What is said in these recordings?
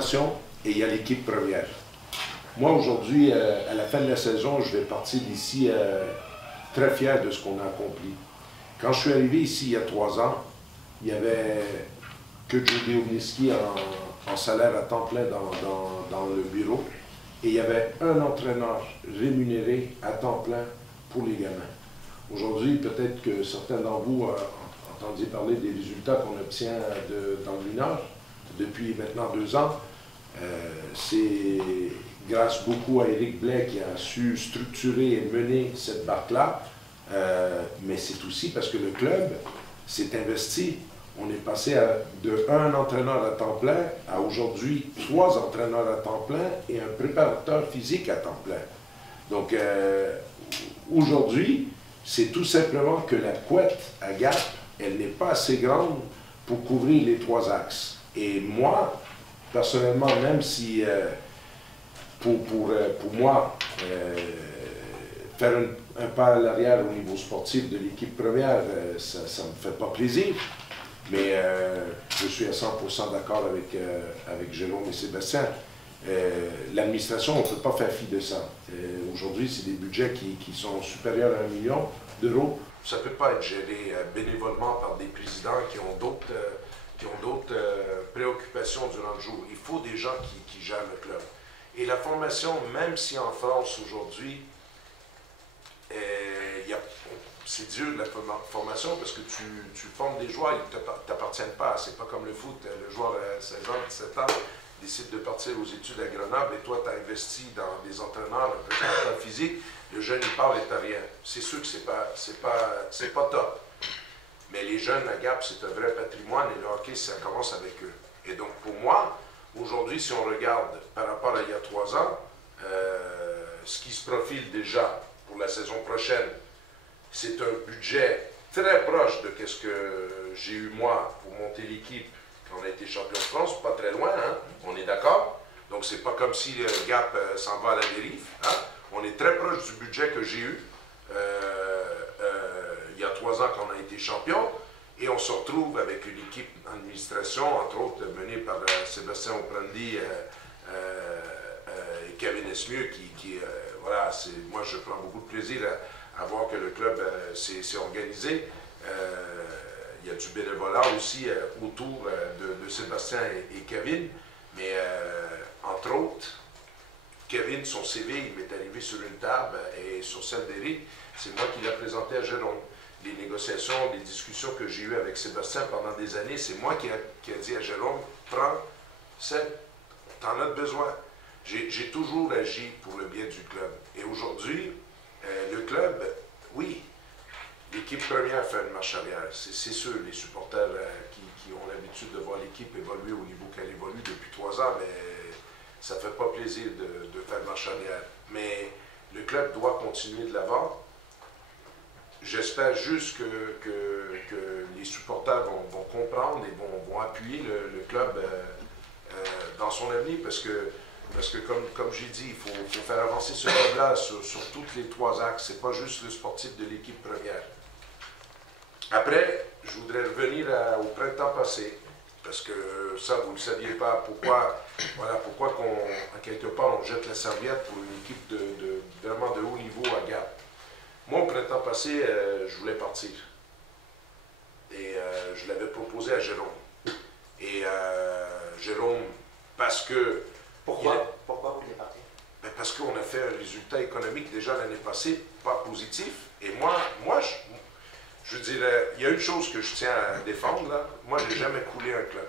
formation et il y a l'équipe première. Moi, aujourd'hui, à la fin de la saison, je vais partir d'ici très fier de ce qu'on a accompli. Quand je suis arrivé ici il y a 3 ans, il y avait que Jody Ogniski en salaire à temps plein dans le bureau et il y avait un entraîneur rémunéré à temps plein pour les gamins. Aujourd'hui, peut-être que certains d'entre vous ont entendu parler des résultats qu'on obtient dans le mineur depuis maintenant 2 ans. C'est grâce beaucoup à Éric Blais qui a su structurer et mener cette barque-là, mais c'est aussi parce que le club s'est investi. On est passé de 1 entraîneur à temps plein à aujourd'hui 3 entraîneurs à temps plein et un préparateur physique à temps plein. Donc aujourd'hui, c'est tout simplement que la couette à Gap, elle n'est pas assez grande pour couvrir les 3 axes. Et moi, personnellement, même si pour moi, faire un pas à l'arrière au niveau sportif de l'équipe première, ça ne me fait pas plaisir. Mais je suis à 100% d'accord avec Jérôme et Sébastien. L'administration, on ne peut pas faire fi de ça. Aujourd'hui, c'est des budgets qui sont supérieurs à 1 million d'euros. Ça ne peut pas être géré bénévolement par des présidents qui ont d'autres préoccupations durant le jour. Il faut des gens qui gèrent le club. Et la formation, même si en France aujourd'hui, c'est dur la formation parce que tu formes des joueurs, ils ne t'appartiennent pas. C'est pas comme le foot, le joueur à 16 ans, 17 ans décide de partir aux études à Grenoble et toi tu as investi dans des entraîneurs, un préparateur physique, le jeune il parle et t'as rien. C'est sûr que c'est pas top. Mais les jeunes à Gap, c'est un vrai patrimoine et le hockey, ça commence avec eux. Et donc pour moi, aujourd'hui, si on regarde par rapport à il y a 3 ans, ce qui se profile déjà pour la saison prochaine, c'est un budget très proche de ce que j'ai eu moi pour monter l'équipe quand on a été champion de France, pas très loin, hein? On est d'accord? Donc c'est pas comme si Gap s'en va à la dérive. Hein? On est très proche du budget que j'ai eu il y a 3 ans quand on a été champion et on se retrouve avec une équipe d'administration, entre autres menée par Sébastien Oprandi et Kevin Esmieux voilà, moi je prends beaucoup de plaisir à voir que le club s'est organisé. Il y a du bénévolat aussi autour de Sébastien et Kevin, mais entre autres, Kevin, son CV, il m'est arrivé sur une table et sur celle d'Éric, c'est moi qui l'ai présenté à Jérôme. Les négociations, les discussions que j'ai eues avec Sébastien pendant des années, c'est moi qui a dit à Jérôme, prends celle, t'en as besoin. J'ai toujours agi pour le bien du club. Et aujourd'hui, le club, oui, l'équipe première fait une marche arrière. C'est sûr, les supporters qui ont l'habitude de voir l'équipe évoluer au niveau qu'elle évolue depuis 3 ans, mais ça ne fait pas plaisir de faire une marche arrière. Mais le club doit continuer de l'avant. J'espère juste que les supporters vont comprendre et vont appuyer le club dans son avenir parce que comme j'ai dit, il faut faire avancer ce club-là sur tous les 3 axes. Ce n'est pas juste le sportif de l'équipe première. Après, je voudrais revenir au printemps passé, parce que ça, vous ne le saviez pas, pourquoi quelque part, on jette la serviette pour une équipe vraiment de haut niveau à Gap. Moi, au printemps passé, je voulais partir. Et je l'avais proposé à Jérôme. Et Jérôme, parce que... Pourquoi vous voulez partir? Ben parce qu'on a fait un résultat économique déjà l'année passée, pas positif. Et moi je dirais, il y a une chose que je tiens à défendre, là. Moi, je n'ai jamais coulé un club.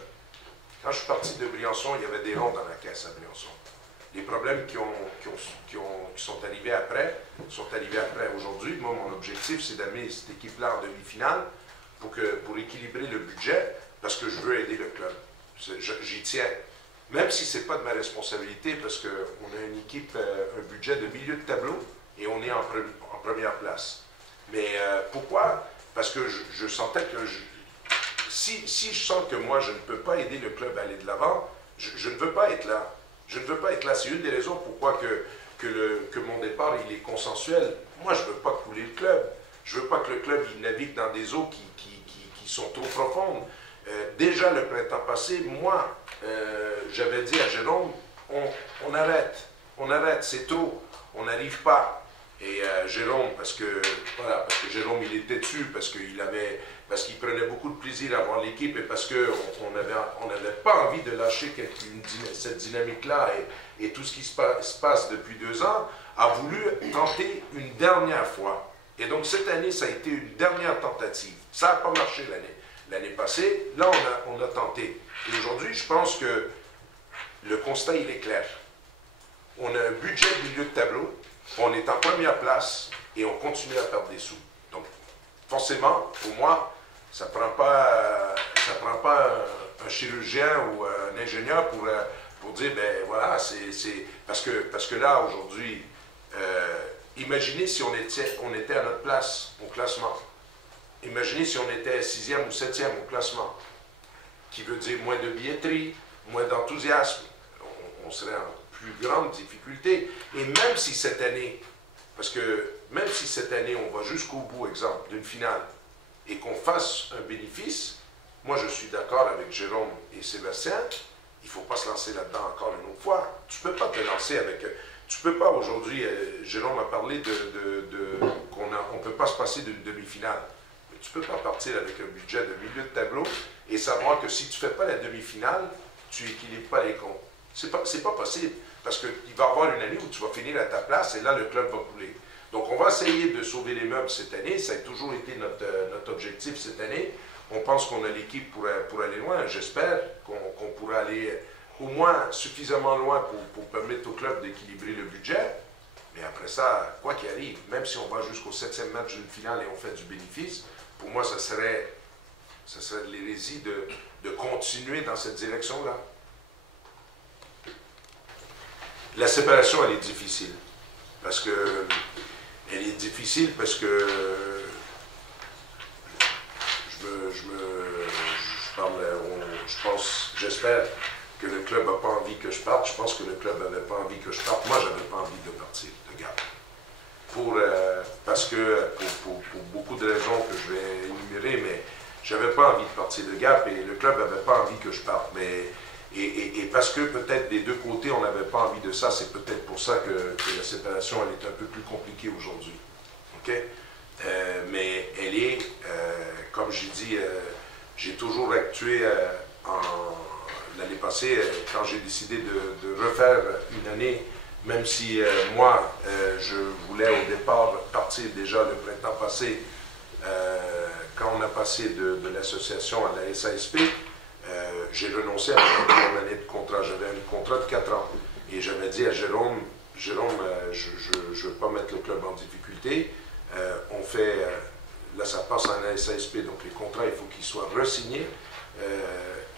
Quand je suis parti de Briançon, il y avait des ronds dans la caisse à Briançon. Les problèmes qui sont arrivés après sont arrivés après. Aujourd'hui, moi, mon objectif, c'est d'amener cette équipe-là en demi-finale pour équilibrer le budget, parce que je veux aider le club. J'y tiens. Même si ce n'est pas de ma responsabilité, parce qu'on a une équipe, un budget de milieu de tableau, et on est en première place. Mais pourquoi? Parce que je sentais que si je sens que moi, je ne peux pas aider le club à aller de l'avant, je ne veux pas être là. Je ne veux pas être là. C'est une des raisons pourquoi que mon départ il est consensuel. Moi, je ne veux pas couler le club. Je ne veux pas que le club il navigue dans des eaux qui sont trop profondes. Déjà le printemps passé, moi, j'avais dit à Jérôme, on arrête, c'est trop, on n'arrive pas. Et Jérôme, parce que Jérôme, il était dessus, parce qu'il prenait beaucoup de plaisir à voir l'équipe et parce qu'on n'avait pas envie de lâcher cette dynamique-là et tout ce qui se passe depuis 2 ans, a voulu tenter une dernière fois. Et donc cette année, ça a été une dernière tentative. Ça n'a pas marché l'année passée. Là, on a tenté. Et aujourd'hui, je pense que le constat, il est clair. On a un budget de milieu de tableau. On est en première place et on continue à perdre des sous. Donc, forcément, pour moi, ça ne prend pas un chirurgien ou un ingénieur pour dire, ben voilà, c'est parce que là, aujourd'hui, imaginez si on était à notre place au classement. Imaginez si on était 6e ou 7e au classement, qui veut dire moins de billetterie, moins d'enthousiasme. On serait en plus grande difficulté. Et même si cette année, on va jusqu'au bout, exemple, d'une finale, et qu'on fasse un bénéfice, moi je suis d'accord avec Jérôme et Sébastien, il ne faut pas se lancer là-dedans encore une autre fois. Tu ne peux pas te lancer avec... Tu ne peux pas aujourd'hui, Jérôme a parlé qu'on ne peut pas se passer d'une demi-finale. Mais tu ne peux pas partir avec un budget de milieu de tableau et savoir que si tu ne fais pas la demi-finale, tu n'équilibres pas les comptes. C'est pas possible. Parce qu'il va y avoir une année où tu vas finir à ta place et là, le club va couler. Donc, on va essayer de sauver les meubles cette année. Ça a toujours été notre objectif cette année. On pense qu'on a l'équipe pour aller loin. J'espère qu'on pourra aller au moins suffisamment loin pour permettre au club d'équilibrer le budget. Mais après ça, quoi qu'il arrive, même si on va jusqu'au 7e match d'une finale et on fait du bénéfice, pour moi, ça serait de l'hérésie de continuer dans cette direction-là. La séparation, elle est difficile. Elle est difficile parce que j'espère que le club n'a pas envie que je parte. Je pense que le club n'avait pas envie que je parte. Moi, je n'avais pas envie de partir de Gap. Parce que, pour beaucoup de raisons que je vais énumérer, mais je n'avais pas envie de partir de Gap et le club n'avait pas envie que je parte. Et parce que peut-être des deux côtés, on n'avait pas envie de ça, c'est peut-être pour ça que la séparation, elle est un peu plus compliquée aujourd'hui. OK? Mais elle est, comme j'ai dit, j'ai toujours actué l'année passée, quand j'ai décidé de refaire une année, même si moi, je voulais au départ partir déjà le printemps passé, quand on a passé de l'association à la SASP, j'ai renoncé à mon année de contrat. J'avais un contrat de 4 ans. Et j'avais dit à Jérôme, je ne veux pas mettre le club en difficulté. Là ça passe en SASP, donc les contrats, il faut qu'ils soient re-signés.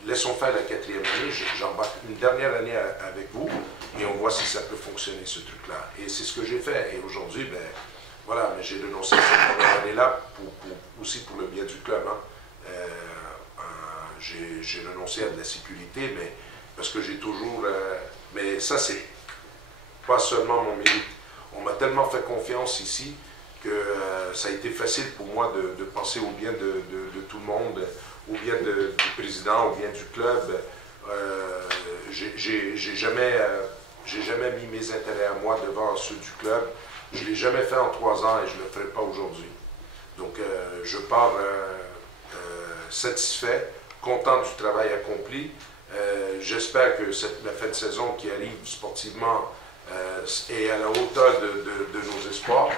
Laissons faire la 4e année, j'embarque une dernière année avec vous et on voit si ça peut fonctionner ce truc-là. Et c'est ce que j'ai fait. Et aujourd'hui, ben voilà, mais j'ai renoncé à cette première année-là aussi pour le bien du club. Hein. J'ai renoncé à de la sécurité, mais parce que j'ai toujours... mais ça, c'est pas seulement mon mérite. On m'a tellement fait confiance ici que ça a été facile pour moi de penser au bien de tout le monde, au bien du président, au bien du club. J'ai jamais mis mes intérêts à moi devant ceux du club. Je ne l'ai jamais fait en 3 ans et je ne le ferai pas aujourd'hui. Donc, je pars satisfait, content du travail accompli. J'espère que la fin de saison qui arrive sportivement est à la hauteur de nos espoirs.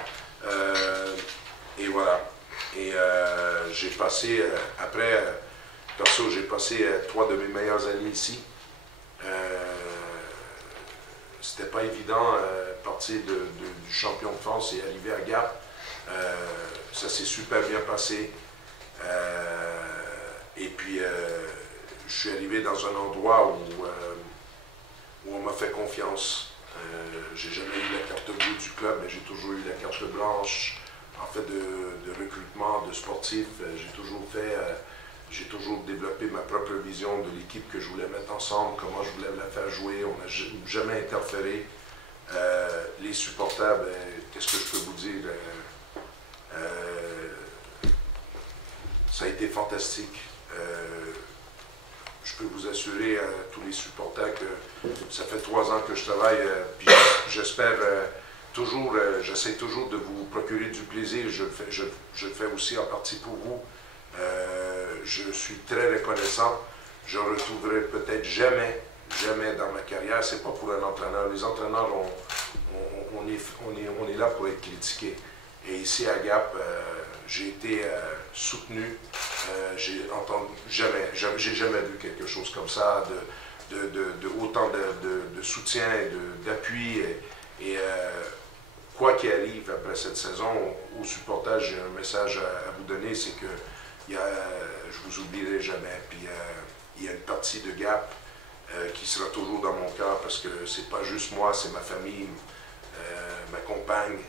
Et voilà. Et j'ai passé, perso, j'ai passé 3 de mes meilleures années ici. C'était pas évident partir du champion de France et arriver à Gap. Ça s'est super bien passé. Et puis, je suis arrivé dans un endroit où on m'a fait confiance. J'ai jamais eu la carte bleue du club, mais j'ai toujours eu la carte blanche. En fait, de recrutement, de sportif, j'ai toujours développé ma propre vision de l'équipe que je voulais mettre ensemble, comment je voulais la faire jouer. On n'a jamais interféré. Les supporters, ben, qu'est-ce que je peux vous dire? Ça a été fantastique. Je je peux vous assurer à tous les supporters que ça fait 3 ans que je travaille, puis j'espère toujours, j'essaie toujours de vous procurer du plaisir. Je le fais aussi en partie pour vous. Je suis très reconnaissant. Je ne retrouverai peut-être jamais dans ma carrière. C'est pas pour un entraîneur. Les entraîneurs, on est là pour être critiqués. Et ici à Gap, j'ai été soutenu. J'ai jamais vu quelque chose comme ça, autant de soutien et d'appui. Et quoi qu'il arrive après cette saison, aux supporters, j'ai un message à vous donner, c'est que je vous oublierai jamais. Puis il y a une partie de Gap qui sera toujours dans mon cœur parce que c'est pas juste moi, c'est ma famille, ma compagne.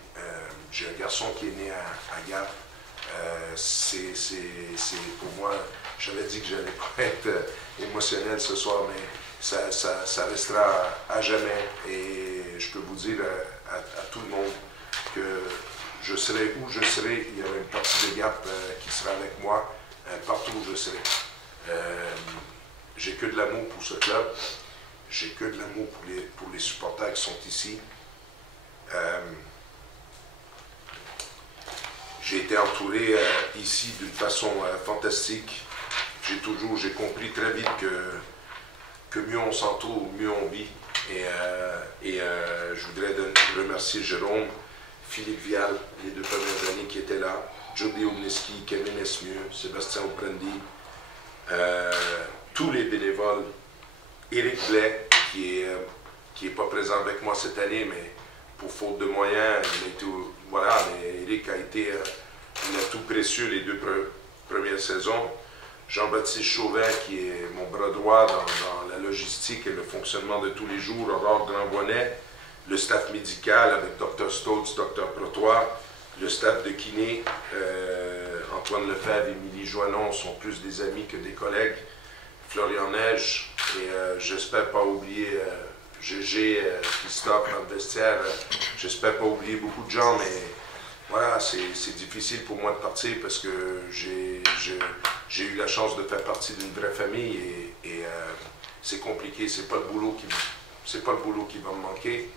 J'ai un garçon qui est né à Gap. C'est pour moi, j'avais dit que j'allais pas être émotionnel ce soir, mais ça restera à jamais. Et je peux vous dire à tout le monde que je serai où je serai. Il y aura une partie de Gap qui sera avec moi partout où je serai. J'ai que de l'amour pour ce club. J'ai que de l'amour pour les supporters qui sont ici. J'ai été entouré ici d'une façon fantastique. J'ai compris très vite que mieux on s'entoure, mieux on vit. Et je voudrais remercier Jérôme, Philippe Vial, les 2 premières années qui étaient là, Jody Omniski, Kevin Esmieux, Sébastien Oprendi, tous les bénévoles, Éric Blais, qui est pas présent avec moi cette année, mais pour faute de moyens, mais Éric a été un atout précieux les 2 premières saisons. Jean-Baptiste Chauvin, qui est mon bras droit dans la logistique et le fonctionnement de tous les jours, Aurore Grandbonnet, le staff médical avec Dr Stotz, Dr Protois, le staff de kiné, Antoine Lefebvre et Émilie Joannon sont plus des amis que des collègues, Florian Neige, et j'espère pas oublier GG, Christophe dans le vestiaire, j'espère pas oublier beaucoup de gens, mais voilà, c'est difficile pour moi de partir parce que j'ai eu la chance de faire partie d'une vraie famille et c'est compliqué, c'est pas le boulot qui va me manquer.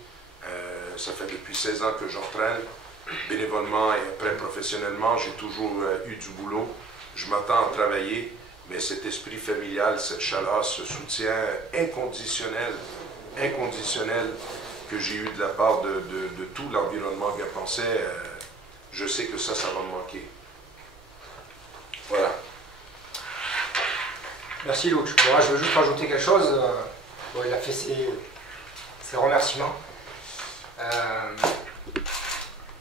Ça fait depuis 16 ans que j'entraîne, bénévolement et après professionnellement, j'ai toujours eu du boulot. Je m'attends à travailler, mais cet esprit familial, cette chaleur, ce soutien inconditionnel que j'ai eu de la part de tout l'environnement gapençais, je sais que ça va me manquer. Voilà. Merci Luc. Bon, je veux juste rajouter quelque chose. Bon, il a fait ses remerciements.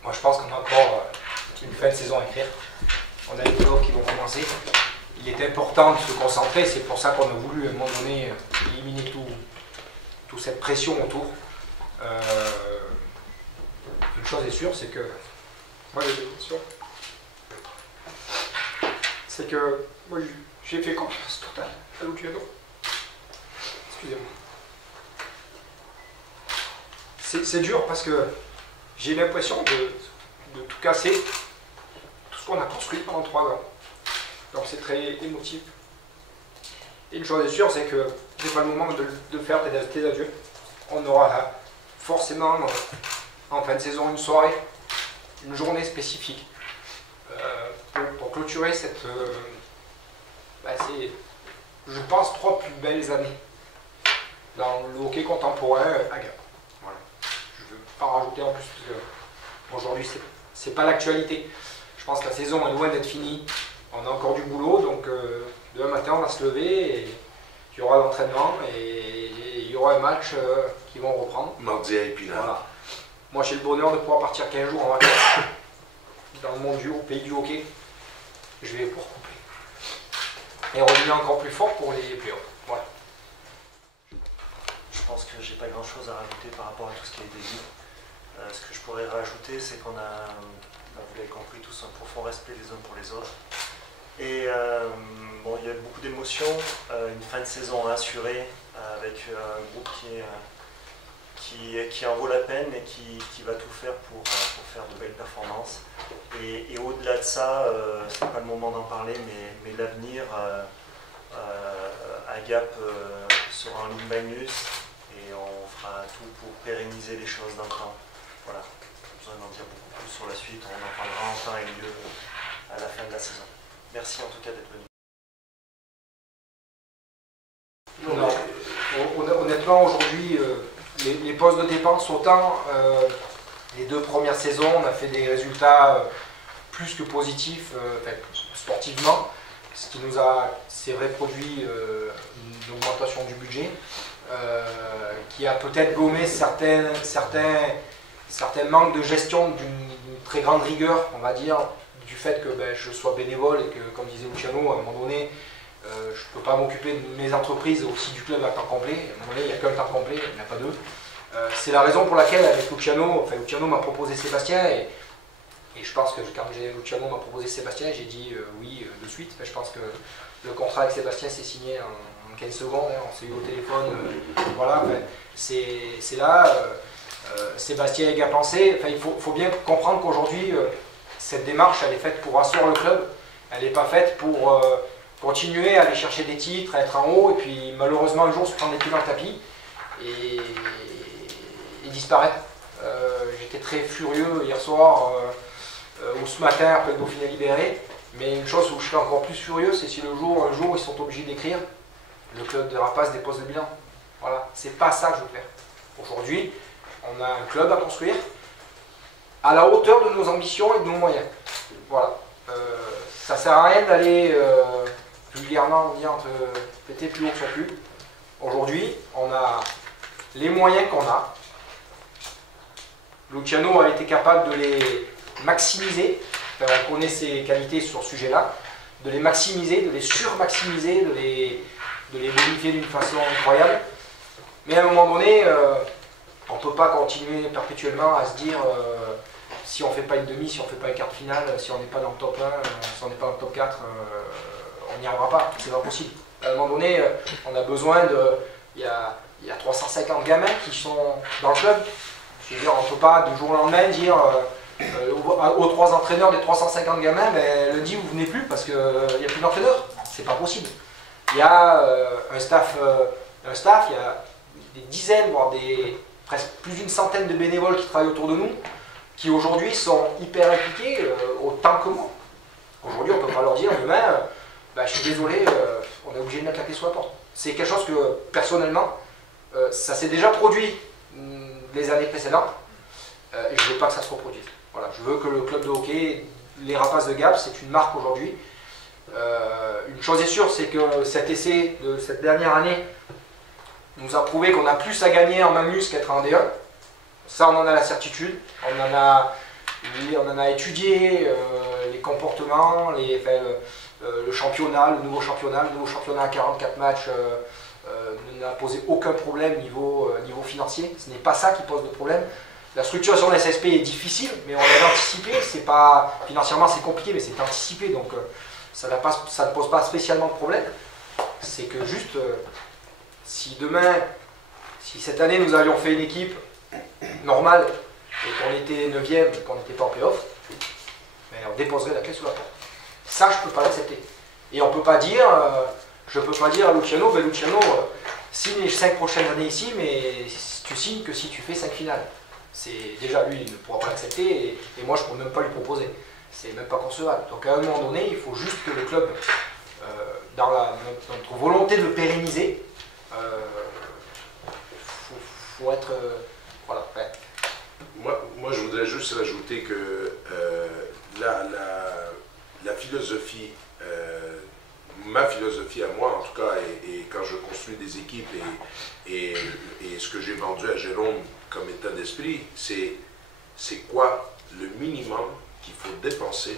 Moi je pense qu'on a encore une fin de saison à écrire. On a les playoffs qui vont commencer. Il est important de se concentrer, c'est pour ça qu'on a voulu à un moment donné éliminer toute cette pression autour. Une chose est sûre, c'est que moi j'ai fait confiance totale à Luciano. Excusez-moi. C'est dur parce que j'ai l'impression de tout casser, tout ce qu'on a construit pendant 3 ans. Donc c'est très émotif. Et une chose est sûre, c'est que c'est pas le moment de faire tes adieux. On aura forcément en fin de saison une soirée, une journée spécifique pour clôturer cette, je pense, 3 plus belles années dans le hockey contemporain à Gap. Voilà. Je ne veux pas en rajouter en plus parce que aujourd'hui c'est pas l'actualité. Je pense que la saison est loin d'être finie. On a encore du boulot, donc demain matin on va se lever et il y aura l'entraînement et il y aura un match qui vont reprendre. Mardi à Épinal. Voilà. Moi j'ai le bonheur de pouvoir partir 15 jours en vacances dans le monde au pays du hockey. Je vais pour couper. Et revenir encore plus fort pour les playoffs. Voilà. Je pense que j'ai pas grand chose à rajouter par rapport à tout ce qui a été dit. Ce que je pourrais rajouter, c'est qu'on a, vous l'avez compris, tous un profond respect les uns pour les autres. Et bon, il y a beaucoup d'émotions, une fin de saison assurée avec un groupe qui en vaut la peine et qui va tout faire pour faire de belles performances. Et au-delà de ça, ce n'est pas le moment d'en parler, mais l'avenir à Gap sera en ligne Magnus et on fera tout pour pérenniser les choses dans le temps. Voilà, pas besoin d'en dire beaucoup plus sur la suite, on en parlera en temps et lieu à la fin de la saison. Merci en tout cas d'être venu. Non, honnêtement aujourd'hui les postes de dépense, autant les 2 premières saisons on a fait des résultats plus que positifs sportivement, ce qui nous a, c'est vrai, produit une augmentation du budget qui a peut-être gommé certains manques de gestion d'une très grande rigueur, on va dire, du fait que je sois bénévole et que, comme disait Luciano, à un moment donné, je ne peux pas m'occuper de mes entreprises, aussi du club à temps complet. À un moment donné, il n'y a qu'un temps complet, il n'y en a pas 2. C'est la raison pour laquelle, avec Luciano m'a proposé Sébastien, et je pense que quand Luciano m'a proposé Sébastien, j'ai dit oui de suite. Je pense que le contrat avec Sébastien s'est signé en 15 secondes, on s'est eu au téléphone, voilà, c'est là. Sébastien y a pensé. Il faut bien comprendre qu'aujourd'hui, cette démarche, elle est faite pour asseoir le club, elle n'est pas faite pour continuer à aller chercher des titres, à être en haut, et puis malheureusement un jour se prendre les pieds dans le tapis et disparaître. J'étais très furieux hier soir ou ce matin après le Dauphiné libéré, mais une chose où je serais encore plus furieux, c'est si un jour ils sont obligés d'écrire le club de Rapace dépose le bilan. Voilà, c'est pas ça que je veux faire. Aujourd'hui, on a un club à construire à la hauteur de nos ambitions et de nos moyens. Voilà. Ça sert à rien d'aller vulgairement dire péter plus haut que son cul. Aujourd'hui, on a les moyens qu'on a. Luciano a été capable de les maximiser. On connaît ses qualités sur ce sujet-là. De les maximiser, de les surmaximiser, de les bonifier d'une façon incroyable. Mais à un moment donné, on ne peut pas continuer perpétuellement à se dire si on ne fait pas une demi, si on ne fait pas une quart de finale, si on n'est pas dans le top 1, si on n'est pas dans le top 4, on n'y arrivera pas. C'est pas possible. À un moment donné, on a besoin de... Il y a 350 gamins qui sont dans le club. Je veux dire, on ne peut pas du jour au lendemain dire aux 3 entraîneurs des 350 gamins, lundi vous venez plus parce qu'il n'y a plus d'entraîneurs. C'est pas possible. Il y a un staff, il y a des dizaines, voire presque plus d'une centaine de bénévoles qui travaillent autour de nous, qui aujourd'hui sont hyper impliqués, autant que moi. Aujourd'hui, on ne peut pas leur dire demain, je suis désolé, on est obligé de mettre la clé sous la porte. C'est quelque chose que, personnellement, ça s'est déjà produit les années précédentes, et je ne veux pas que ça se reproduise. Voilà, je veux que le club de hockey, les Rapaces de Gap, c'est une marque aujourd'hui. Une chose est sûre, c'est que cet essai de cette dernière année nous a prouvé qu'on a plus à gagner en Magnus qu'être en D1. Ça, on en a la certitude. On en a étudié les comportements, le championnat, le nouveau championnat. Le nouveau championnat à 44 matchs n'a posé aucun problème niveau financier. Ce n'est pas ça qui pose de problème. La structuration de la SSP est difficile, mais on l'avait anticipé. C'est pas, financièrement, c'est compliqué, mais c'est anticipé. Donc, ça ne pose pas spécialement de problème. C'est que juste, si cette année nous avions fait une équipe normale et qu'on était 9e et qu'on n'était pas en playoff, on déposerait la clé sous la porte. Ça, je ne peux pas l'accepter. Et on ne peut pas dire, je ne peux pas dire à Luciano, Luciano, signe les 5 prochaines années ici, mais tu signes que si tu fais 5 finales. Déjà, lui, il ne pourra pas l'accepter et moi, je ne pourrais même pas lui proposer. C'est même pas concevable. Donc à un moment donné, il faut juste que le club, dans notre volonté de le pérenniser, faut être... voilà. Ouais. Moi, je voudrais juste rajouter que la philosophie, ma philosophie à moi en tout cas, et quand je construis des équipes et ce que j'ai vendu à Jérôme comme état d'esprit, c'est quoi le minimum qu'il faut dépenser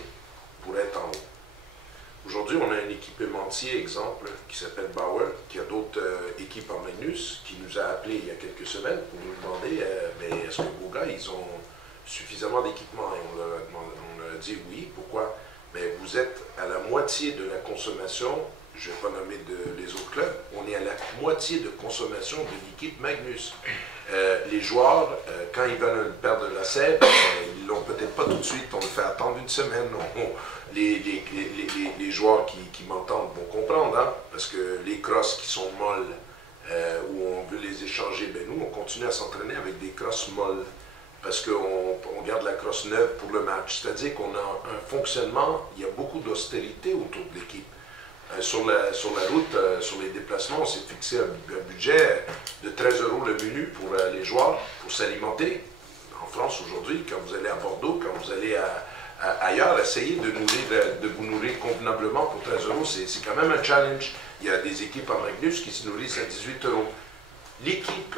pour être en haut. Aujourd'hui, on a un équipementier, exemple, qui s'appelle Bauer, qui a d'autres équipes en Magnus, qui nous a appelés il y a quelques semaines pour nous demander mais est-ce que vos gars, ils ont suffisamment d'équipement? Et on leur a dit oui. Pourquoi? Mais vous êtes à la moitié de la consommation, je ne vais pas nommer les autres clubs, on est à la moitié de consommation de l'équipe Magnus. Les joueurs, quand ils veulent une paire de lacets, ils l'ont peut-être pas tout de suite, on le fait attendre une semaine. Les joueurs qui m'entendent vont comprendre, hein, parce que les crosses qui sont molles, où on veut les échanger, ben nous, on continue à s'entraîner avec des crosses molles, parce qu'on garde la crosse neuve pour le match. C'est-à-dire qu'on a un fonctionnement, il y a beaucoup d'austérité autour de l'équipe. Sur la route, sur les déplacements, on s'est fixé un budget de 13 € le menu pour les joueurs, pour s'alimenter. En France, aujourd'hui, quand vous allez à Bordeaux, quand vous allez ailleurs, essayez de vous nourrir convenablement pour 13 €. C'est quand même un challenge. Il y a des équipes en Magnus qui se nourrissent à 18 €. L'équipe,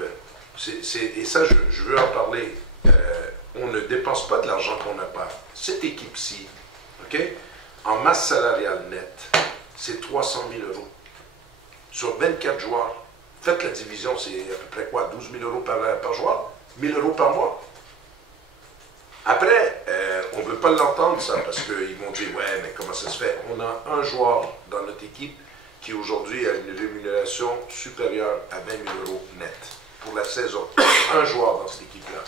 et ça, je veux en parler, on ne dépense pas de l'argent qu'on n'a pas. Cette équipe-ci, OK, en masse salariale nette, c'est 300 000 €. Sur 24 joueurs, faites la division, c'est à peu près quoi, 12 000 € par joueur, 1 000 € par mois. Après, on ne veut pas l'entendre ça, parce qu'ils vont dire, ouais, mais comment ça se fait? On a un joueur dans notre équipe qui aujourd'hui a une rémunération supérieure à 20 000 € net pour la saison. Un joueur dans cette équipe-là.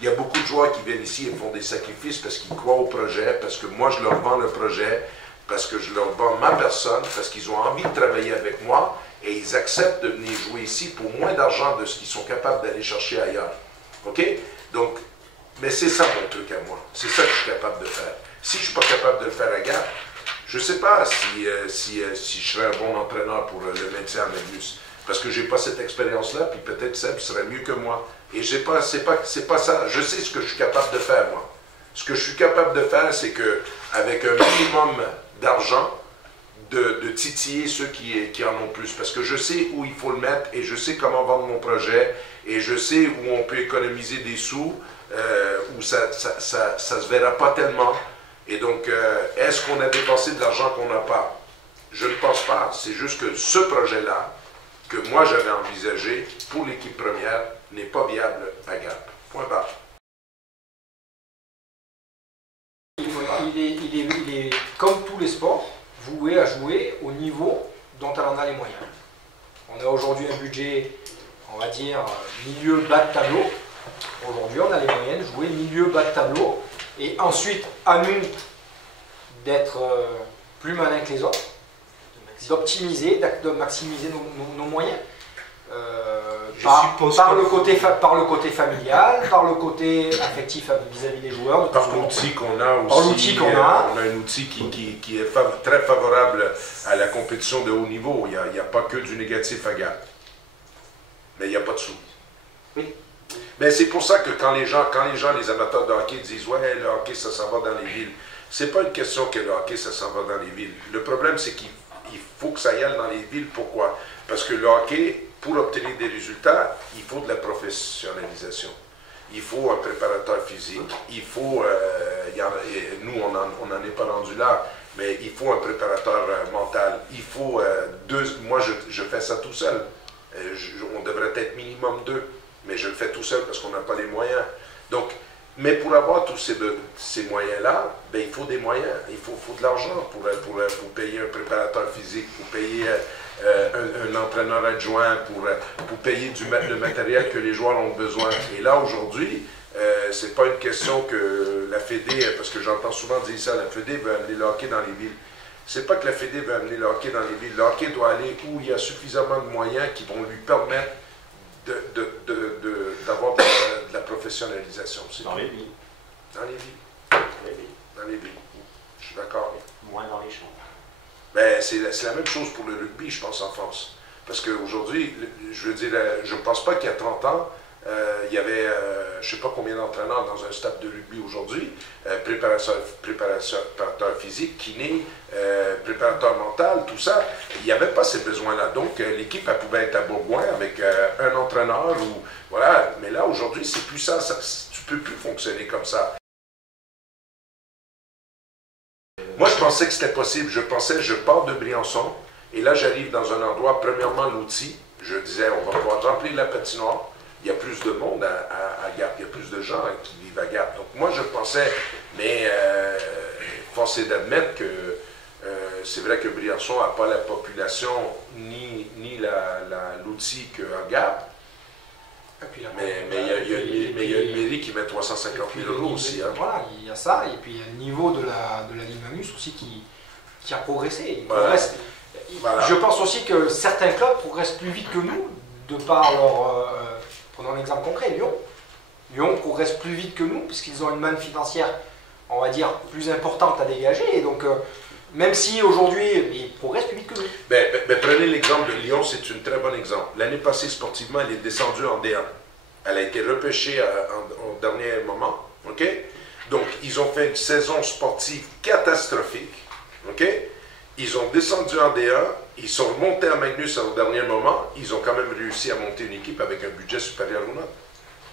Il y a beaucoup de joueurs qui viennent ici et font des sacrifices parce qu'ils croient au projet, parce que moi je leur vends le projet, parce que je leur vends ma personne, parce qu'ils ont envie de travailler avec moi et ils acceptent de venir jouer ici pour moins d'argent de ce qu'ils sont capables d'aller chercher ailleurs. OK? Donc, mais c'est ça mon truc à moi. C'est ça que je suis capable de faire. Si je ne suis pas capable de le faire à Gap, je ne sais pas si je serais un bon entraîneur pour le maintien à Magnus. Parce que je n'ai pas cette expérience-là, puis peut-être Seb serait mieux que moi. Et c'est pas ça. Je sais ce que je suis capable de faire, moi. Ce que je suis capable de faire, c'est qu'avec un minimum d'argent, de titiller ceux qui en ont plus. Parce que je sais où il faut le mettre, et je sais comment vendre mon projet, et je sais où on peut économiser des sous, où ça se verra pas tellement. Et donc, est-ce qu'on a dépensé de l'argent qu'on n'a pas? Je ne pense pas. C'est juste que ce projet-là, que moi j'avais envisagé pour l'équipe première, n'est pas viable à Gap. Point barre. Il est, comme tous les sports, voué à jouer au niveau dont elle en a les moyens. On a aujourd'hui un budget, on va dire, milieu bas de tableau. Aujourd'hui, on a les moyens de jouer milieu bas de tableau. Et ensuite, à nous d'être plus malins que les autres, d'optimiser, de maximiser nos moyens. Par le côté familial, par le côté affectif vis-à-vis des joueurs. Par l'outil qu'on a aussi. On a un outil qui est très favorable à la compétition de haut niveau. Il n'y a pas que du négatif à Gap. Mais il n'y a pas de sous. Oui. Mais c'est pour ça que quand les les amateurs de hockey disent « Ouais, le hockey, ça s'en va dans les villes », c'est pas une question que le hockey, ça s'en va dans les villes. Le problème, c'est qu'il faut que ça y aille dans les villes. Pourquoi? Parce que le hockey, pour obtenir des résultats, il faut de la professionnalisation. Il faut un préparateur physique. Il faut, nous, on n'en est pas rendu là, mais il faut un préparateur mental. Il faut moi, je fais ça tout seul. On devrait être minimum 2, mais je le fais tout seul parce qu'on n'a pas les moyens. Donc, mais pour avoir tous ces moyens-là, ben, il faut des moyens, il faut de l'argent pour payer un préparateur physique, pour payer un entraîneur adjoint, pour payer le matériel que les joueurs ont besoin. Et là, aujourd'hui, c'est pas une question que la Fédé, parce que j'entends souvent dire ça, la Fédé veut amener le hockey dans les villes. C'est pas que la Fédé veut amener le hockey dans les villes. Le hockey doit aller où il y a suffisamment de moyens qui vont lui permettre d'avoir de la professionnalisation. Dans les villes. Dans les villes. Dans les villes. Je suis d'accord. Moins dans les champs. Ben, c'est la même chose pour le rugby, je pense, en France. Parce qu'aujourd'hui, je veux dire, je ne pense pas qu'il y a 30 ans, il y avait, je ne sais pas combien d'entraîneurs dans un stade de rugby aujourd'hui, préparateur physique, kiné, préparateur mental, tout ça. Il n'y avait pas ces besoins-là. Donc, l'équipe, elle pouvait être à Bourgoin avec un entraîneur, ou voilà. Mais là, aujourd'hui, c'est plus ça. Tu ne peux plus fonctionner comme ça. Moi, je pensais que c'était possible. Je pars de Briançon, et là, j'arrive dans un endroit, premièrement, l'outil. Je disais, on va pouvoir remplir la patinoire. Il y a plus de monde à Gap, il y a plus de gens qui vivent à Gap. Donc moi, je pensais, mais force est d'admettre que c'est vrai que Briançon n'a pas la population ni l'outil qu'à Gap. Mais il y a une mairie qui met 350 000 € aussi. Hein. Voilà, il y a ça, et puis il y a le niveau de la Ligue Magnus aussi qui a progressé. Voilà. Voilà. Je pense aussi que certains clubs progressent plus vite que nous, de par leur... prenons un exemple concret, Lyon. Lyon progresse plus vite que nous, puisqu'ils ont une manne financière, on va dire, plus importante à dégager, et donc... même si aujourd'hui, ils progressent plus vite que nous. Prenez l'exemple de Lyon, c'est un très bon exemple. L'année passée, sportivement, elle est descendue en D1. Elle a été repêchée au dernier moment. OK? Donc, ils ont fait une saison sportive catastrophique. OK? Ils ont descendu en D1. Ils sont remontés à Magnus au dernier moment. Ils ont quand même réussi à monter une équipe avec un budget supérieur au nôtre.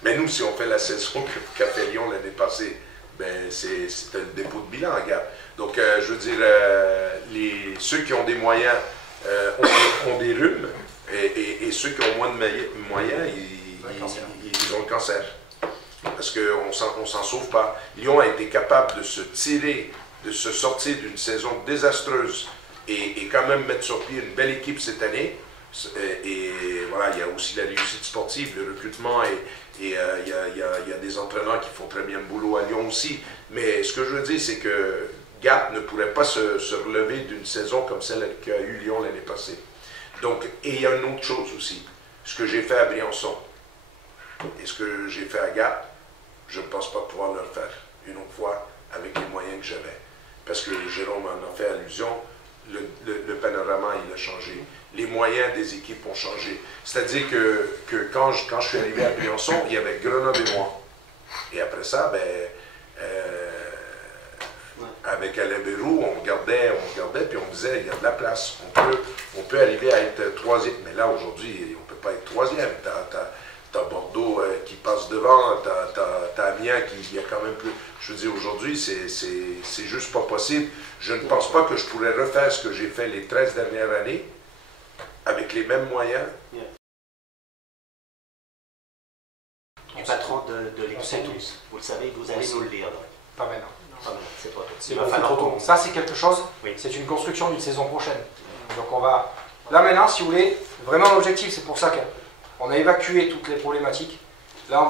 Mais nous, si on fait la saison qu'a fait Lyon l'année passée, c'est un dépôt de bilan, regarde. Donc, je veux dire, ceux qui ont des moyens ont des rhumes, et ceux qui ont moins de moyens, ils ont le cancer. Parce qu'on ne s'en sauve pas. Lyon a été capable de se tirer, de se sortir d'une saison désastreuse et quand même mettre sur pied une belle équipe cette année. Et voilà, il y a aussi la réussite sportive, le recrutement, et il y a des entraîneurs qui font très bien le boulot à Lyon aussi. Mais ce que je veux dire, c'est que Gap ne pourrait pas se relever d'une saison comme celle qu'a eu Lyon l'année passée. Donc, et il y a une autre chose aussi. Ce que j'ai fait à Briançon et ce que j'ai fait à Gap, je ne pense pas pouvoir le refaire une autre fois avec les moyens que j'avais. Parce que Jérôme en a fait allusion, le panorama, il a changé. Les moyens des équipes ont changé. C'est-à-dire que quand je suis arrivé à Briançon, il y avait Grenoble et moi. Et après ça, avec Alain Bérou, on regardait, puis on disait, il y a de la place. On peut arriver à être troisième. Mais là, aujourd'hui, on ne peut pas être troisième. T'as Bordeaux qui passe devant, t'as Amiens qui y a quand même plus. Je veux dire, aujourd'hui, c'est juste pas possible. Je ne pense pas que je pourrais refaire ce que j'ai fait les 13 dernières années avec les mêmes moyens. Du patron de l'équipe, vous le savez, vous allez nous le lire. Pas maintenant. C'est pas C'est trop tôt. Ça, c'est quelque chose, c'est une construction d'une saison prochaine. Donc on va... Là maintenant, si vous voulez, vraiment l'objectif, c'est pour ça qu'on a évacué toutes les problématiques. Là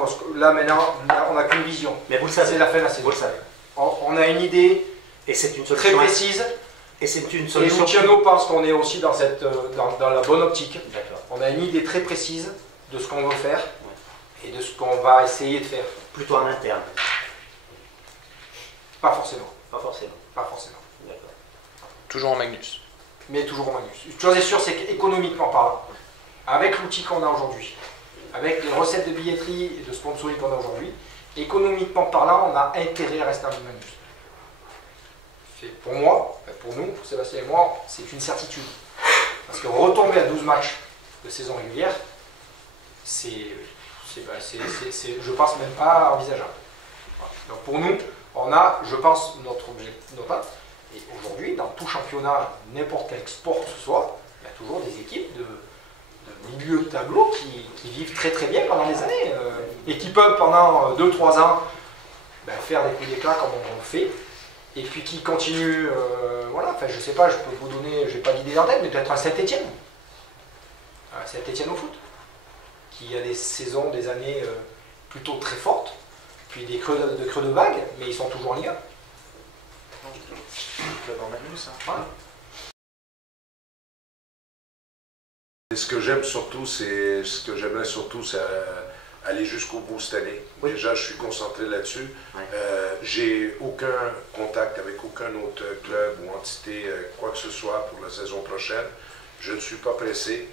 maintenant, on n'a qu'une vision. Mais vous le savez. C'est la fin de la saison. Vous le savez. On a une idée et c'est une très précise. Et c'est une solution. Et Luciano pense qu'on est aussi dans la bonne optique. On a une idée très précise de ce qu'on veut faire et de ce qu'on va essayer de faire. Plutôt en interne. Pas forcément. Pas forcément. Pas forcément. D'accord. Toujours en Magnus. Mais toujours en Magnus. Une chose est sûre, c'est qu'économiquement parlant, avec l'outil qu'on a aujourd'hui, avec les recettes de billetterie et de sponsoring qu'on a aujourd'hui, économiquement parlant, on a intérêt à rester en Magnus. Pour moi, pour nous, pour Sébastien et moi, c'est une certitude. Parce que retomber à 12 matchs de saison régulière, je pense même pas envisageable. Voilà. Donc pour nous, on a, je pense, notre objectif notable. Et aujourd'hui, dans tout championnat, n'importe quel sport que ce soit, il y a toujours des équipes de milieu de tableau qui vivent très très bien pendant des années et qui peuvent pendant 2-3 ans faire des coups d'éclat comme on fait. Et puis qui continue, voilà, enfin je sais pas, je peux vous donner, j'ai pas d'idée en tête, mais peut-être un Saint-Étienne. Un Saint-Étienne au foot, qui a des saisons, des années plutôt très fortes, puis des creux de vagues, mais ils sont toujours en Ligue 1. Club en Magnus, hein. Voilà. Et ce que j'aimerais surtout, c'est aller jusqu'au bout cette année. Oui. Déjà, je suis concentré là-dessus. Oui. J'ai aucun contact avec aucun autre club ou entité, quoi que ce soit, pour la saison prochaine. Je ne suis pas pressé.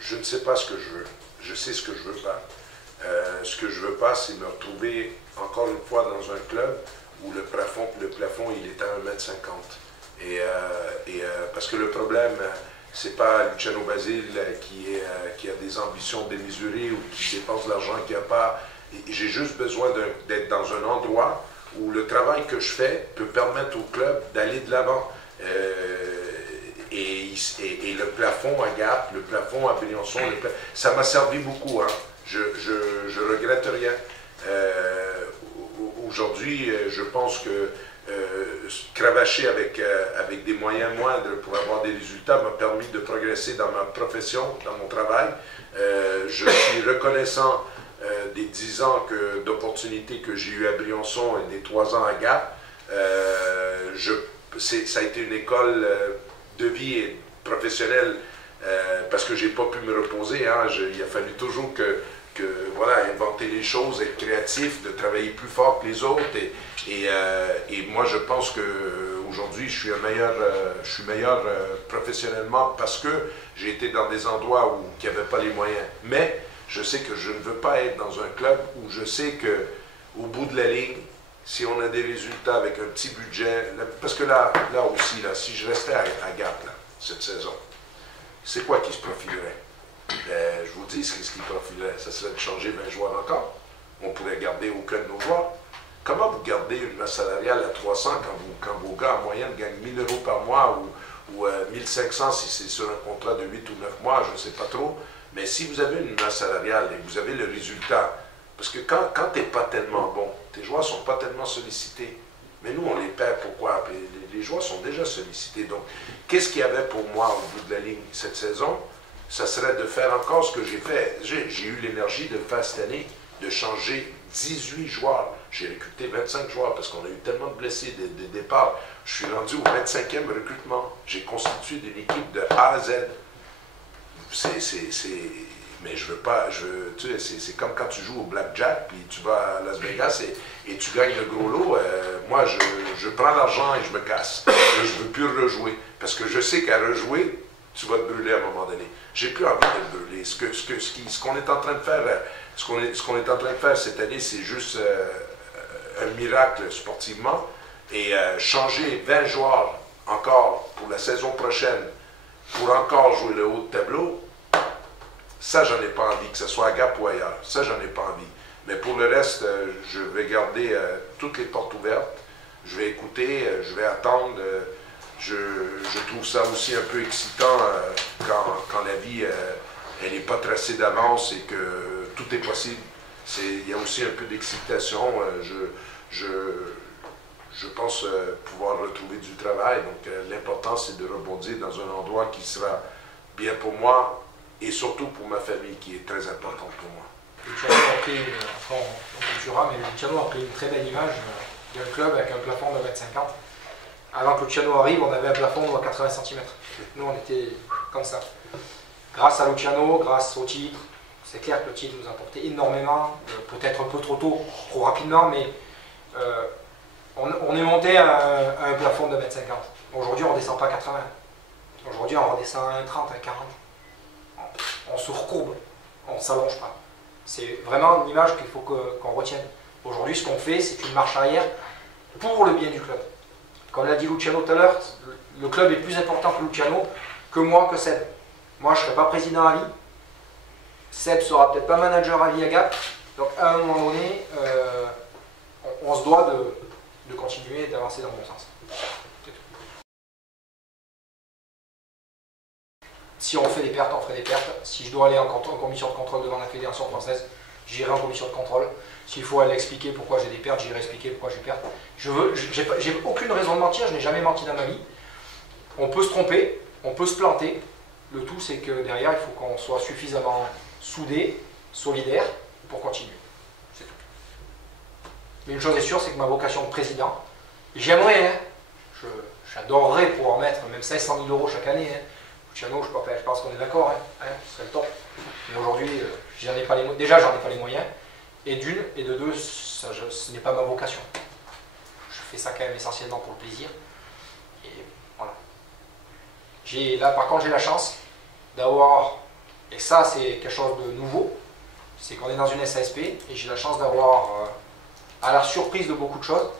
Je ne sais pas ce que je veux. Je sais ce que je veux pas. Ce que je veux pas, c'est me retrouver encore une fois dans un club où le plafond il est à 1,50 m. Parce que le problème, c'est pas Luciano Basile qui a des ambitions démesurées ou qui dépense de l'argent qu'il n'y a pas. J'ai juste besoin d'être dans un endroit où le travail que je fais peut permettre au club d'aller de l'avant. Et le plafond à Gap, le plafond à Briançon, ça m'a servi beaucoup. Hein. Je regrette rien. aujourd'hui, je pense que cravacher avec des moyens moindres pour avoir des résultats m'a permis de progresser dans ma profession, dans mon travail. Je suis reconnaissant des 10 ans d'opportunités que j'ai eues à Briançon et des 3 ans à Gap. Ça a été une école de vie et professionnelle parce que je n'ai pas pu me reposer. Hein. Il a fallu toujours voilà, inventer les choses, être créatif, de travailler plus fort que les autres. Et moi, je pense qu'aujourd'hui, je suis meilleur professionnellement parce que j'ai été dans des endroits où il n'y avait pas les moyens. Mais je sais que je ne veux pas être dans un club où je sais qu'au bout de la ligne, si on a des résultats avec un petit budget, parce que là aussi, si je restais à Gap cette saison, c'est quoi qui se profilerait? Je vous dis ce qui profilerait, ça serait de changer 20 joueurs encore. On pourrait garder aucun de nos joueurs. Comment vous gardez une masse salariale à 300 quand vos gars en moyenne gagnent 1 000 € par mois ou 1 500 si c'est sur un contrat de 8 ou 9 mois, je ne sais pas trop. Mais si vous avez une masse salariale et vous avez le résultat, parce que quand tu n'es pas tellement bon, tes joueurs ne sont pas tellement sollicités. Mais nous, on les paie pourquoi? Les joueurs sont déjà sollicités. Donc, qu'est-ce qu'il y avait pour moi au bout de la ligne cette saison? Ça serait de faire encore ce que j'ai fait. J'ai eu l'énergie de le faire cette année, de changer 18 joueurs. J'ai recruté 25 joueurs parce qu'on a eu tellement de blessés, de départs. Je suis rendu au 25e recrutement. J'ai constitué une équipe de A à Z. Mais je veux pas, tu sais, c'est comme quand tu joues au blackjack, puis tu vas à Las Vegas et tu gagnes le gros lot. Moi, je prends l'argent et je me casse. Je ne veux plus rejouer. Parce que je sais qu'à rejouer, tu vas te brûler à un moment donné. J'ai plus envie de me brûler. Ce qu'on est en train de faire, ce qu'on est en train de faire cette année, c'est juste un miracle sportivement. Et changer 20 joueurs encore pour la saison prochaine, pour encore jouer le haut de tableau, ça, j'en ai pas envie, que ce soit à Gap ou ailleurs. Ça, j'en ai pas envie. Mais pour le reste, je vais garder toutes les portes ouvertes. Je vais écouter, je vais attendre. Je trouve ça aussi un peu excitant quand la vie, elle n'est pas tracée d'avance et que tout est possible. Il y a aussi un peu d'excitation. Je pense pouvoir retrouver du travail. Donc, l'important, c'est de rebondir dans un endroit qui sera bien pour moi et surtout pour ma famille, qui est très importante pour moi. Luciano a pris, Luciano a pris une très belle image d'un club avec un plafond de 1,50 m. Avant que Luciano arrive, on avait un plafond de 80 cm. Nous, on était comme ça. Grâce à Luciano, grâce au titre, c'est clair que le titre nous a apporté énormément, peut-être un peu trop tôt, trop rapidement, mais on est monté à un plafond de 1,50 m. Aujourd'hui, on ne descend pas à 80. Aujourd'hui, on redescend à 1,30 m, à 40. On se recourbe, on ne s'allonge pas. C'est vraiment une image qu'il faut qu'on retienne. Aujourd'hui, ce qu'on fait, c'est une marche arrière pour le bien du club. Comme l'a dit Luciano tout à l'heure, le club est plus important que Luciano, que moi, que Seb. Moi, je ne serai pas président à vie. Seb ne sera peut-être pas manager à vie à Gap. Donc, à un moment donné, on se doit de continuer et d'avancer dans le bon sens. Si on fait des pertes, on ferait des pertes. Si je dois aller en commission de contrôle devant la Fédération française, j'irai en commission de contrôle. S'il faut aller expliquer pourquoi j'ai des pertes, j'irai expliquer pourquoi j'ai des pertes. J'ai aucune raison de mentir, je n'ai jamais menti dans ma vie. On peut se tromper, on peut se planter. Le tout, c'est que derrière, il faut qu'on soit suffisamment soudés, solidaires, pour continuer. C'est tout. Mais une chose est sûre, c'est que ma vocation de président, j'aimerais, hein, j'adorerais pouvoir mettre même 500 000 € chaque année. Hein. Luciano, je pense qu'on est d'accord, hein, ce serait le top. Mais aujourd'hui, déjà, j'en ai pas les moyens. Et d'une, et de deux, ce n'est pas ma vocation. Je fais ça quand même essentiellement pour le plaisir. Et voilà. Là, par contre, j'ai la chance d'avoir, et ça, c'est quelque chose de nouveau, c'est qu'on est dans une SASP, et j'ai la chance d'avoir, à la surprise de beaucoup de choses,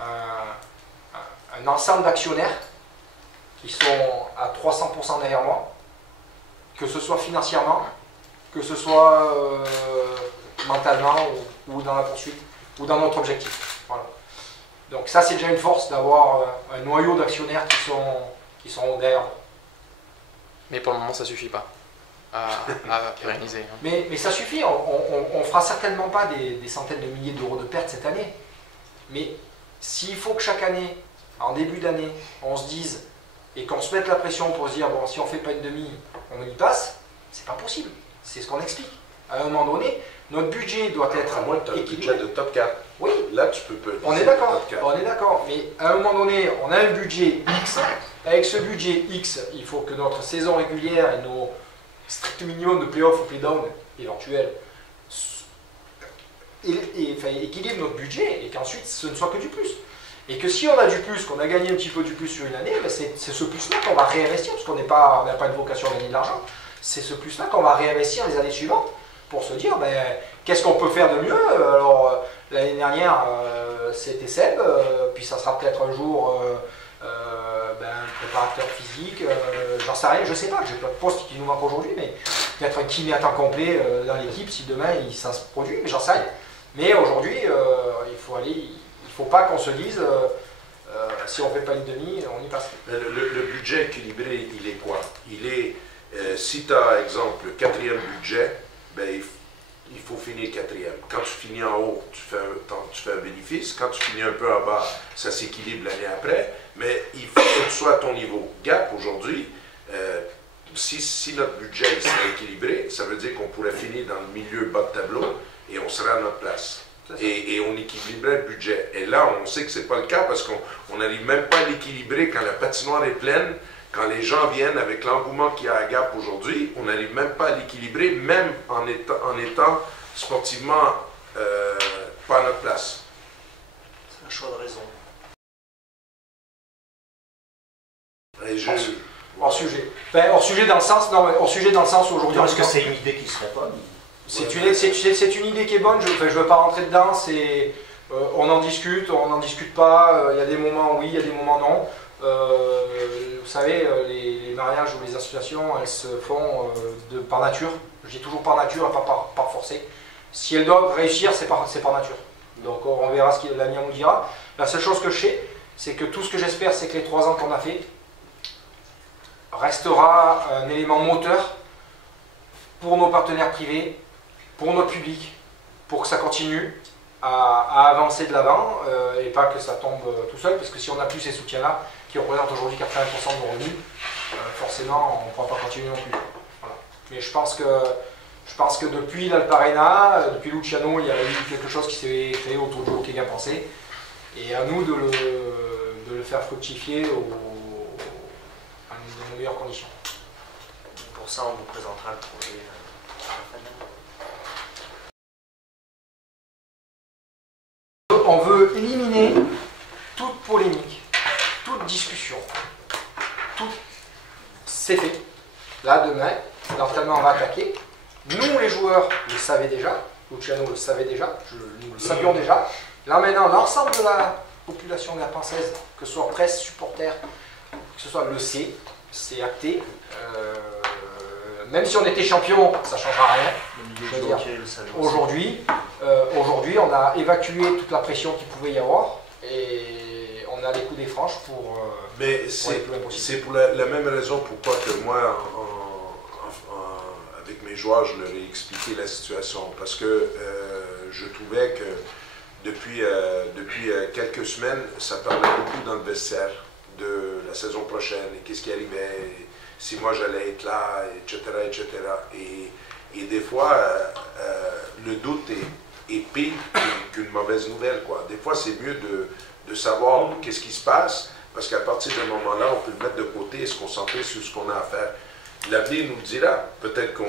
un ensemble d'actionnaires qui sont à 300% derrière moi, que ce soit financièrement, que ce soit mentalement ou dans la poursuite, ou dans notre objectif. Voilà. Donc ça, c'est déjà une force d'avoir un noyau d'actionnaires qui sont derrière. Mais pour le moment, ça ne suffit pas à pérenniser. Mais ça suffit, on ne fera certainement pas des centaines de milliers d'euros de pertes cette année. Mais s'il faut que chaque année, en début d'année, on se dise et qu'on se mette la pression pour se dire bon, si on fait pas une demi, on y passe, c'est pas possible. C'est ce qu'on explique. À un moment donné, notre budget doit être À moins que tu as un équilibré. budget de top 4. Oui, Là, tu peux pas. on est d'accord. On est d'accord. Mais à un moment donné, on a un budget X. Avec ce budget X, il faut que notre saison régulière et nos strict minimum de play-off ou play-down éventuels équilibrent notre budget et qu'ensuite ce ne soit que du plus. Et que si on a du plus, qu'on a gagné un petit peu du plus sur une année, ben c'est ce plus-là qu'on va réinvestir, parce qu'on n'a pas une vocation à gagner de l'argent. C'est ce plus-là qu'on va réinvestir les années suivantes pour se dire ben, qu'est-ce qu'on peut faire de mieux. Alors l'année dernière c'était Seb, puis ça sera peut-être un jour préparateur physique, j'en sais rien, je sais pas, j'ai pas de poste qui nous manque aujourd'hui, mais peut-être un kiné à temps complet dans l'équipe si demain ça se produit, mais j'en sais rien. Mais aujourd'hui il faut pas qu'on se dise si on fait pas une demi, on y passe. Le budget équilibré, il est quoi? Il est, si tu as, exemple, le 4e budget, ben, il faut finir 4e. Quand tu finis en haut, tu fais un bénéfice. Quand tu finis un peu en bas, ça s'équilibre l'année après. Mais il faut que tu sois à ton niveau. Gap, aujourd'hui, si notre budget il serait équilibré, ça veut dire qu'on pourrait finir dans le milieu bas de tableau et on serait à notre place. Et on équilibrerait le budget. Et là, on sait que ce n'est pas le cas parce qu'on n'arrive même pas à l'équilibrer quand la patinoire est pleine. Quand les gens viennent avec l'engouement qu'il y a à Gap aujourd'hui, on n'arrive même pas à l'équilibrer, même en étant sportivement pas à notre place. C'est un choix de raison. Hors sujet. Ben, hors sujet dans le sens, non, hors sujet dans le sens où aujourd'hui. Est-ce que c'est une idée qui serait bonne? C'est une idée qui est bonne. Je ne veux pas rentrer dedans. On en discute, on n'en discute pas. Il y a des moments oui, il y a des moments non. Vous savez, les mariages ou les associations, elles se font par nature. Je dis toujours par nature et pas par forcer. Si elles doivent réussir, c'est par nature. Donc on verra ce que l'avenir nous dira. La seule chose que je sais, c'est que tout ce que j'espère, c'est que les 3 ans qu'on a fait restera un élément moteur pour nos partenaires privés, pour notre public, pour que ça continue à avancer de l'avant et pas que ça tombe tout seul, parce que si on n'a plus ces soutiens-là, qui représentent aujourd'hui 80% de nos revenus, forcément on ne pourra pas continuer non plus. Voilà. Mais je pense que depuis l'Alparena, depuis Luciano, il y a eu quelque chose qui s'est créé autour du hockey bien pensé, et à nous de le faire fructifier dans de meilleures conditions. Pour ça, on vous présentera le projet à la fin de l'année. On veut éliminer toute polémique, toute discussion, tout. C'est fait. Là, demain, l'entraînement va attaquer. Nous, les joueurs, le savaient déjà. Luciano le savait déjà. Nous le savions déjà. Là, maintenant, l'ensemble de la population guapençaise, que ce soit presse, supporters, que ce soit le sait, c'est acté. Même si on était champion, ça ne changera rien. Le milieu du hockey le savait aussi. Aujourd'hui, on a évacué toute la pression qu'il pouvait y avoir et on a les coups des franches pour. Mais c'est pour la même raison pourquoi que moi, avec mes joueurs, je leur ai expliqué la situation. Parce que je trouvais que depuis quelques semaines, ça parlait beaucoup dans le vestiaire de la saison prochaine et qu'est-ce qui arrivait, si moi j'allais être là, etc. etc. Et des fois, le doute est pire qu'une mauvaise nouvelle, quoi. Des fois, c'est mieux de savoir qu'est-ce qui se passe, parce qu'à partir de ce moment-là, on peut le mettre de côté et se concentrer sur ce qu'on a à faire. L'avenir nous le dira. Peut-être qu'on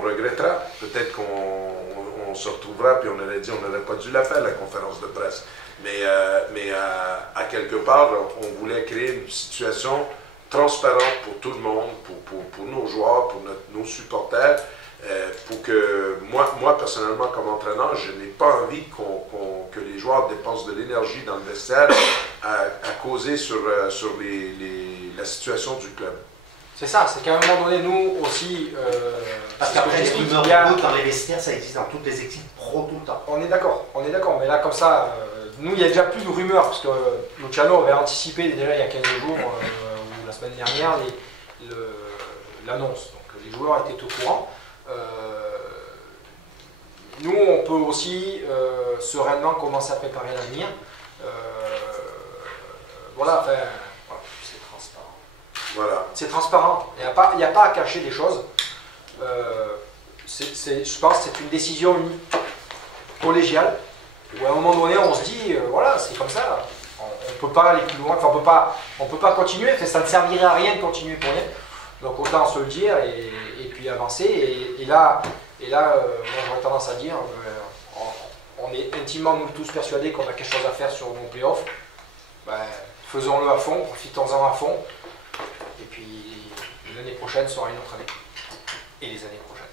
regrettera, peut-être qu'on se retrouvera puis on aurait dit on n'aurait pas dû la faire, la conférence de presse. Mais à quelque part, on voulait créer une situation transparente pour tout le monde, pour nos joueurs, pour nos supporters, pour que moi personnellement comme entraîneur, je n'ai pas envie que les joueurs dépensent de l'énergie dans le vestiaire à causer sur la situation du club. C'est ça, c'est qu'à un moment donné, nous aussi, parce qu'après les rumeurs de doute dans les vestiaires, ça existe dans toutes les équipes pro tout le temps. On est d'accord, mais là comme ça, nous il y a déjà plus de rumeurs, parce que Luciano avait anticipé déjà il y a 15 jours, ou la semaine dernière, l'annonce. Donc les joueurs étaient au courant. nous, on peut aussi sereinement commencer à préparer l'avenir. Voilà, enfin, voilà. C'est transparent. Voilà. C'est transparent. Il n'y a pas à cacher des choses. Je pense que c'est une décision collégiale où à un moment donné, on se dit, voilà, c'est comme ça. On ne peut pas aller plus loin. Enfin, on peut pas continuer. Enfin, ça ne servirait à rien de continuer pour rien. Donc autant se le dire et puis avancer. Et là, moi j'aurais tendance à dire, on est intimement nous tous persuadés qu'on a quelque chose à faire sur nos playoffs. Ben, faisons-le à fond, profitons-en à fond. Et puis l'année prochaine sera une autre année. Et les années prochaines.